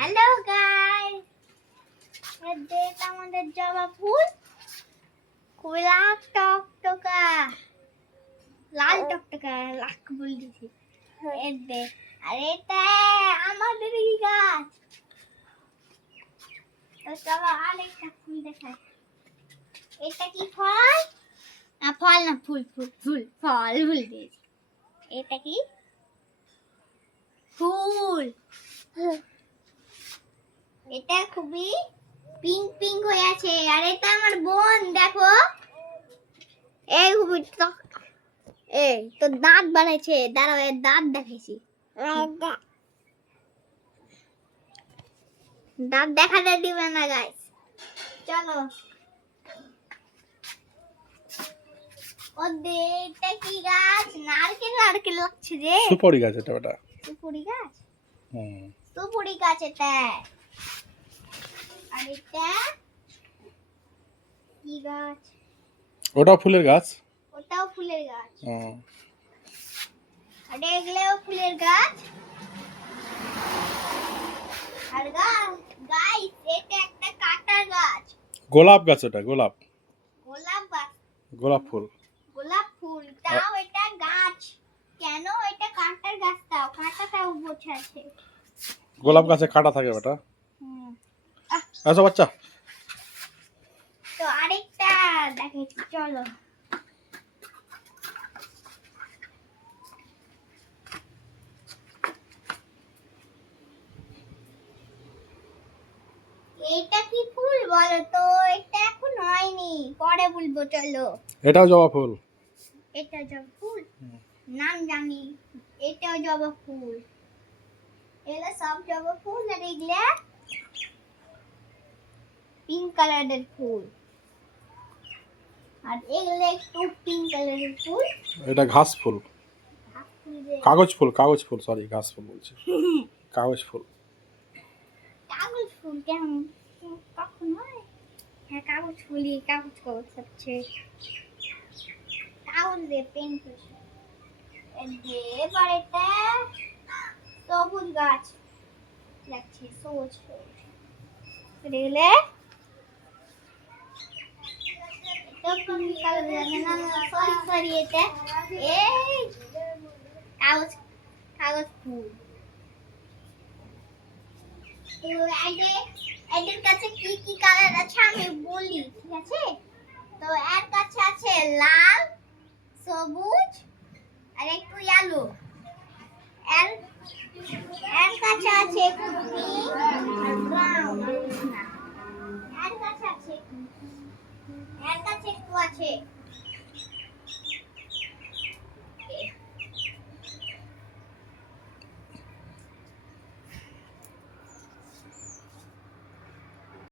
Hello guys, এটা আমাদের জবা ফুল, খুবই টকটকা, লাল টকটকা, লাখ ফুল দিছি। আর এটা আমাদেরই গাছ। তো চলো আরেকটা ফুল দেখাই। এটা কি ফল? না ফল না, ফুল ফুল ফুল ফল ভুল দিয়েছি। এটা কি ফুল? এটা খুবই পিঙ্ক পিঙ্ক হয়ে আছে। আর এটা আমার বোন, দেখো এই খুবই এই তো দাঁত বানাইছে। দাঁড়াও, এর দাঁত দেখাইছি। দাঁত দেখাতে দিবে না গাইস। চলো এটা কি গাছ? নারকেল নারকেল লাগছে যে। সুপারি গাছ এটা ওটা। সুপুরি গাছ? হুম, সুপুরি গাছ এটা। আর এটা কি গাছ? ওটা ফুলের গাছ। ওটাও ফুলের গাছ। হুম, আর এগুলোও ফুলের গাছ। আর গাইস এটা একটা কাঁটার গাছ। গোলাপ গাছ ওটা, গোলাপ গোলাপ গাছ। গোলাপ ফুল। গোলাপ ফুল, তাও এটা গাছ কেন? এটা কাঁটার গাছ, তাও কাঁটাটাও বোঝা আছে। গোলাপ গাছে কাঁটা থাকে ওটা। আসো বাচ্চা। তো আরেকটা দেখাচ্ছি, চলো। এটা কি ফুল বলো তো? এটা এখন হয়নি, পরে বলবো, চলো। এটাও জবা ফুল। এটা জবা ফুল, নাম জানি। এটাও জবা ফুল। এগুলা সব জবা ফুল। আর এগুলা পিঙ্ক কালারের ফুল। আর এগুলা একটু পিঙ্ক কালারের ফুল। এটা ঘাস ফুল, কাগজ ফুল, কাগজ ফুল, সরি ঘাস ফুল বলছি। কাগজ ফুল। কাগজ ফুল কেমন? কখন হয়? হ্যাঁ কাগজ ফুলই, কাগজ কাগজ হচ্ছে কাগজ দিয়ে পেন্ট করছে। এবার এটা সবুজ গাছ লাগছে, সবুজ সবুজ। রেলে সরি এটা এই কাগজ কাগজ ফুল। তো এদের কাছে কি কি কালার আছে আমি বলি, ঠিক আছে? তো এর কাছে আছে লাল, সবুজ আর একটু ইয়েলো। এর এর কাছে আছে একটু পিঙ্ক আর ব্রাউন। এর কাছে আছে একটু আছে